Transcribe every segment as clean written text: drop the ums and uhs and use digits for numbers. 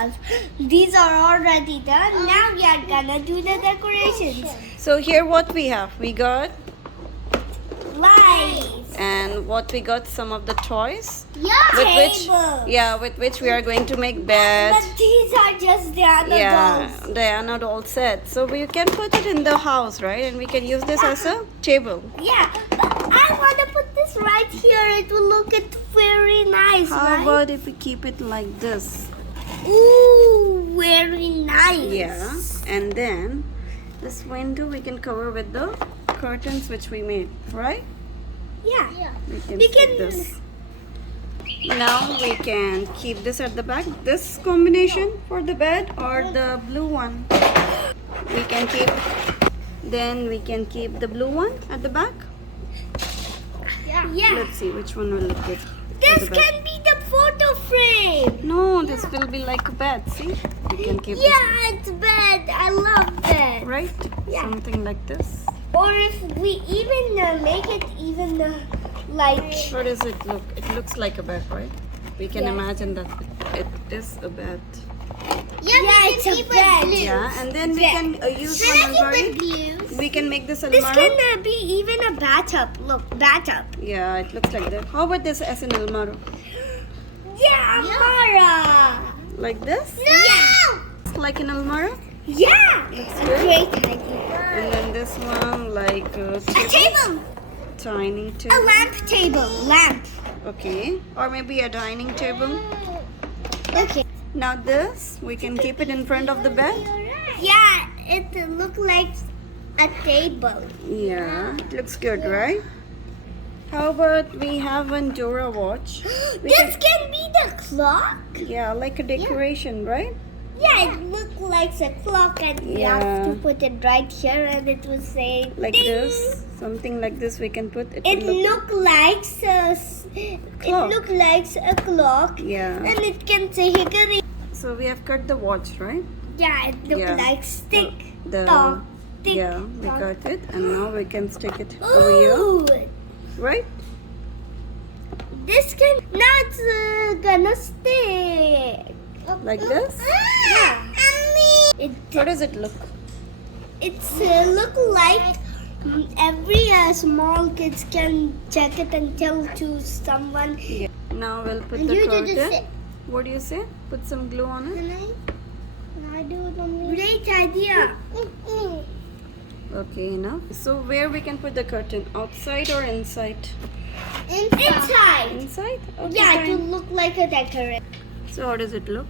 house. These are already done. Now we are gonna do the decorations. So here what we have. We got, Lights. and what we got, some of the toys. Yeah. With which, Tables. yeah, with which we are going to make bed. But these are just the other Yeah, dolls. Diana doll set. So we can put it in the house, right? And we can use this as a table. Yeah, but I want to put this right here. It will look it very nice, How right? about if we keep it like this? Ooh, very nice. Yeah, and then this window we can cover with the curtains which we made, right? Yeah. We can We keep can- this. Now we can keep this at the back. This combination for the bed or the blue one. We can keep. Then we can keep the blue one at the back. Yeah. Let's see which one will look good. for This the bed. can be the photo frame. No, this will be like a bed. See, we can keep Yeah, it's bed. I love that. this, right? Yeah. Something like this. Or if we even make it even like. How does it look? It looks like a bed, right? We can Yeah. imagine that it is a bed. Yeah, it's a bed. Yeah, and then we Yeah. can use one almari. blues? We can make this This almara. can be even a bathtub. Look, bathtub. Yeah, it looks like that. How about this as an almara? Yeah, Mara. Like this? No. Like an almara? Yeah. Looks A good. great idea. And then this one like a A table. table. Tiny A table. lamp table. Lamp. Okay. Or maybe a dining table. Okay. Now this, we can keep it in front of the bed. Yeah, it look like a table. Yeah, it looks good, right? How about we have a Dora watch? We This can be the clock. Yeah, like a decoration, right? Yeah, it look like a clock, and we have Yeah. to put it right here, and it will say Like ding. this. Something like this we can put. It It will look like Clock. it look like a clock, Yeah. and it can say hickory. So we have cut the watch, right? Yeah, it look Yeah. like stick. The Tock, tick, yeah, we tock. cut it, and now we can stick it over here, Ooh, right? this can now it's gonna stick. Like this. Yeah. It How does it look? it's look like every small kids can check it and tell to someone. Yeah. Now we'll put And the you do the curtain. same. What do you say? Put some glue on it. Can I do it on me? Great idea. Okay, enough. So where we can put the curtain? Outside or inside? Inside. Inside. Okay, Yeah, to fine. look like a decoration. So how does it look?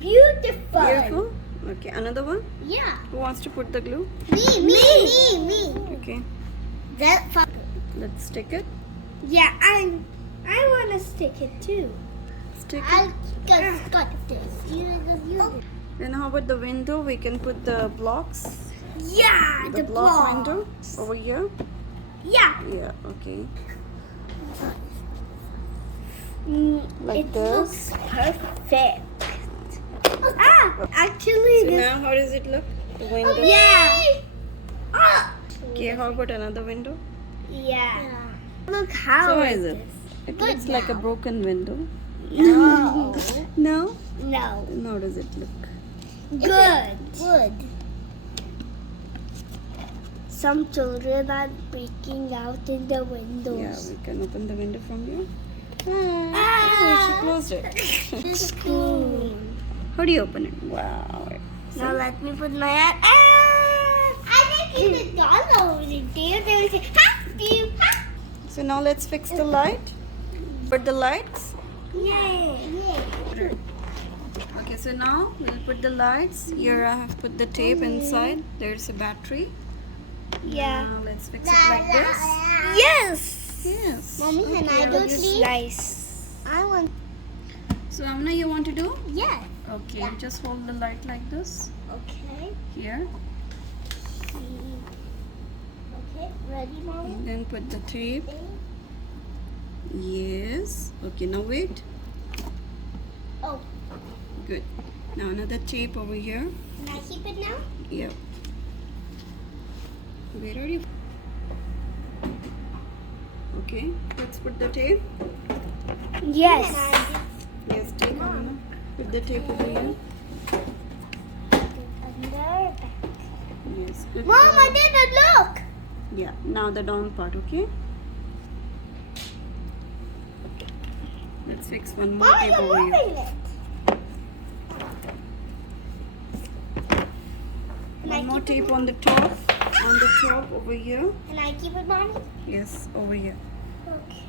Beautiful. Beautiful. Okay, another one. Yeah. Who wants to put the glue? Me. Okay, That. let's stick it. Yeah, I want to stick it too. Stick it. got this. Then how about the window? We can put the blocks. Yeah, The block window over here. Yeah. Yeah. Okay. It Like this. looks perfect. Actually, So this. now how does it look? The window. Yeah. Ah. Okay. How about another window? Yeah. Look how So how is is it? this? It looks like a broken window. No. No. No. Then how does it look? Good. Good. Some children are breaking out in the Yeah, windows. we can open the window from here. Ah. Oh, she closed it. The school. How do you open it? Wow. Now let me put my hand. I think it's a doll over there. They will say, ha, pew, ha. So now let's fix the light. Put the lights. Yay. Okay, so now we'll put the lights. Here I have put the tape inside. There's a battery. Yeah. Now let's fix it like this. Yes. Yes. Mommy, can I do please? Nice. I want. So Amna, you want to do? Yes. Okay, just hold the light like this. Okay. Here. Okay. Ready, Mommy? Then put the tape. Yes. Okay, now wait. Oh. Good. Now another tape over here. Can I keep it now? Yep. Where are you? Okay, let's put the tape. Yes. Yes, take Amna. Put the tape over here. Under. Yes. Good. Mom, I didn't look. Yeah. Now the down part. Okay. Let's fix one more Mom, tape you're over here. moving it. One more tape on the top. On the top over here. Can I keep it, Mommy? Yes, over here. Okay.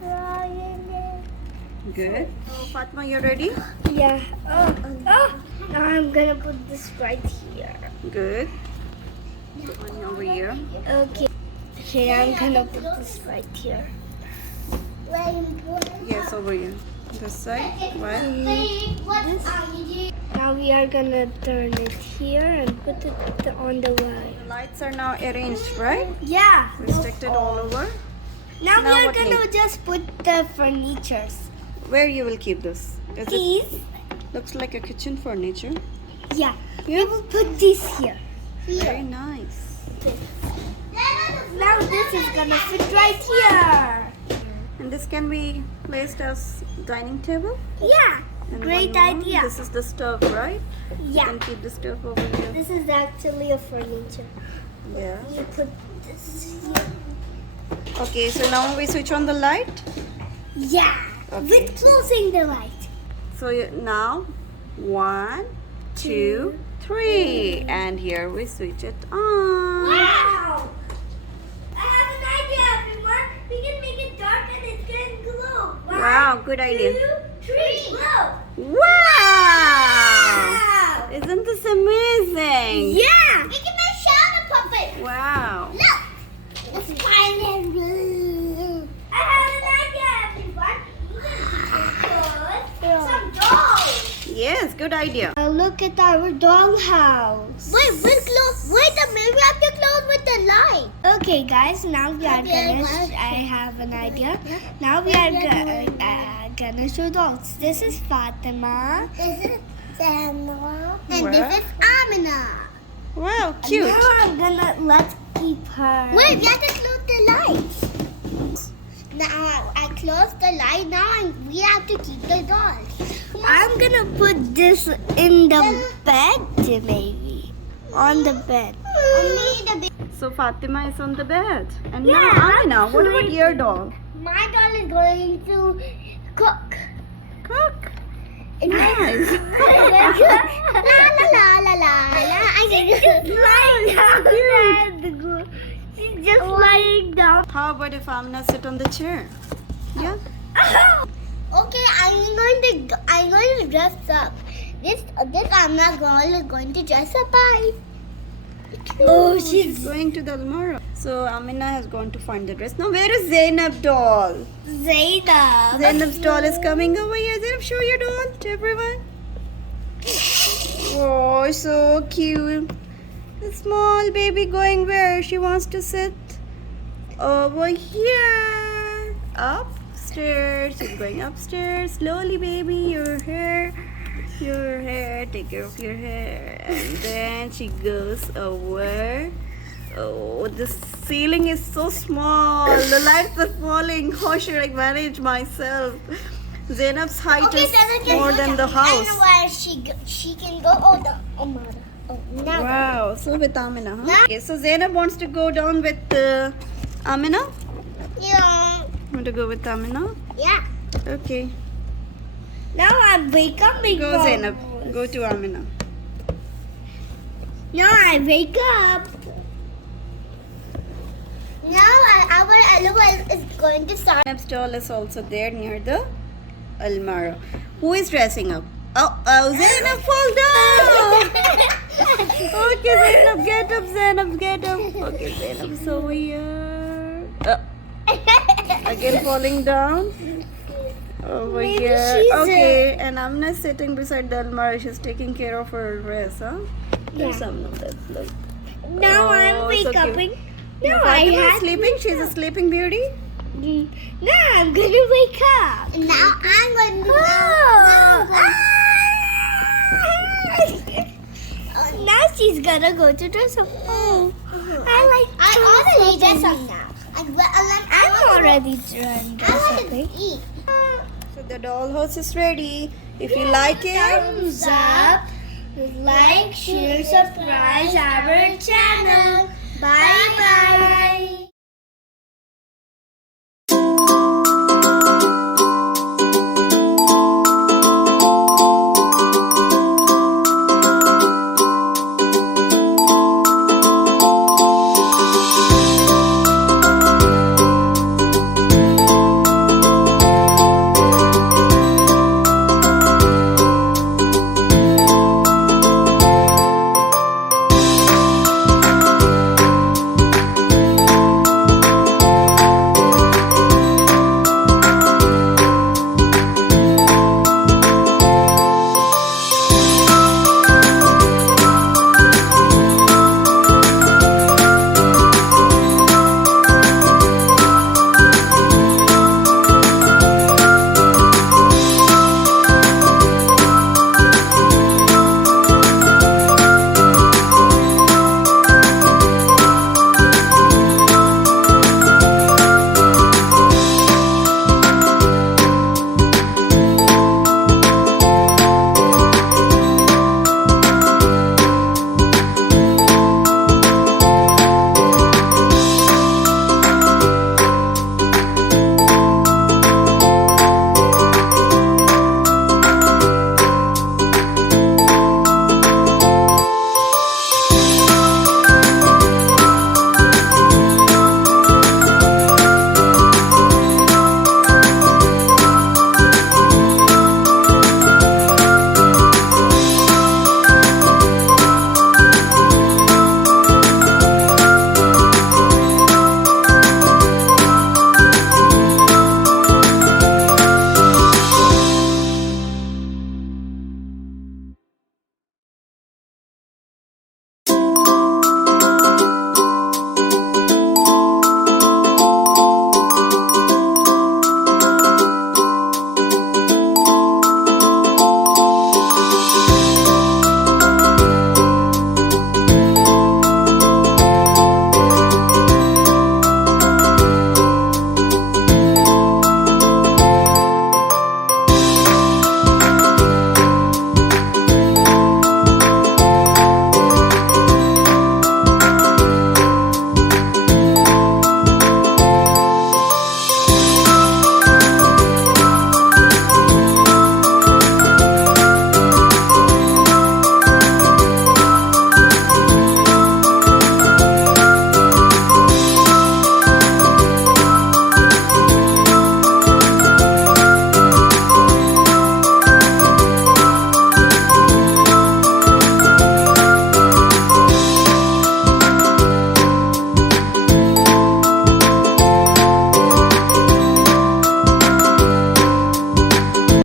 Trying it. Good. So, Fatma, you ready? Yeah. Oh. Now I'm gonna put this right here. Good. One over here. Okay. Okay, I'm gonna put this right here. Yes, over here. This side. One. Now we are gonna turn it here and put it on the right. The lights are now arranged, right? Yeah. Restricted all over. Now we Now are what gonna next? just put the furnitures. Where you will keep this? Is it These? looks like a kitchen furniture? Yeah. We will put these here. Very nice. Now this is gonna fit right here. And this can be placed as dining table. Yeah. And Great one more. idea. This is the stove, right? You Yeah. can keep the stove over here. This is actually a furniture. Yeah. You put this here. Okay, so now we switch on the light. Yeah. Okay. With closing the light. So now, 1, 2, 3, and here we switch it on. Wow! I have an idea, everyone. We can make it dark and it can glow. Wow, good idea. 2, 3, glow! Wow! Wow! Isn't this amazing? Yeah! We can make shadow puppet. Wow. Look! It's fine blue. I have an idea, everyone. We can put some dolls. Yes, good idea. Now look at our dollhouse. Wait, a minute. We have to close with the light. Okay, guys. Now we are finished. I have an idea. Now we are gonna show dolls. This is Fatima. This is Sanwa. And Wow. this is Amina. Wow, cute. Now let's keep her. Wait, we have to close the lights. Now I closed the light. Now we have to keep the dolls. I'm gonna put this in the bed, maybe. On the bed. So Fatima is on the bed. And Yeah, now Amina, what about actually- your doll? My doll is going to cook. Cook. Nice. La la la la la la. She's just lying down. She's just lying down. How about if Amina sit on the chair? Yeah. Okay, I'm going to dress up. This Amna girl is going to dress up. Bye. Oh, She's going to the Almara. So Amina has gone to find the dress. Now where is Zainab doll? Zainab. Zainab's doll is coming over here. Zainab, show your doll to everyone. Oh, so cute. The small baby going where? She wants to sit over here. Upstairs. She's going upstairs. Slowly, baby. Your hair. Take care of your hair. And then she goes over. Oh, the ceiling is so small. The lights are falling. How should I manage myself? Zainab's height is more than the house. And where she can go. Oh, the Omara. Oh, now. Wow, so with Amina, huh? Okay, so Zainab wants to go down with Amina. Yeah. Want to go with Amina? Yeah. Okay. Now I wake up. Go Zainab. Go to Amina. Now I wake up. Now our LOL is going to start. Zainab's doll is also there near the Almara. Who is dressing up? Oh, Zainab, fall down! Okay, Zainab, get up, Zainab, get up. Okay, Zainab's over here. Again falling down. Over Maybe here. she's Okay, and Amna is sitting beside the Almara. She's taking care of her dress, huh? There's Yeah. Amna, look. Now I'm Oh, wake so cute. upping. No, Now I Fatima is had sleeping. She's a sleeping beauty. Now I'm gonna wake up. Now I'm going to now she's gonna go to dress up. Oh, I already dress up now. I'm already dressed up. So the The dollhouse is ready. If you like it, thumbs up, like, share, subscribe our channel. Bye bye.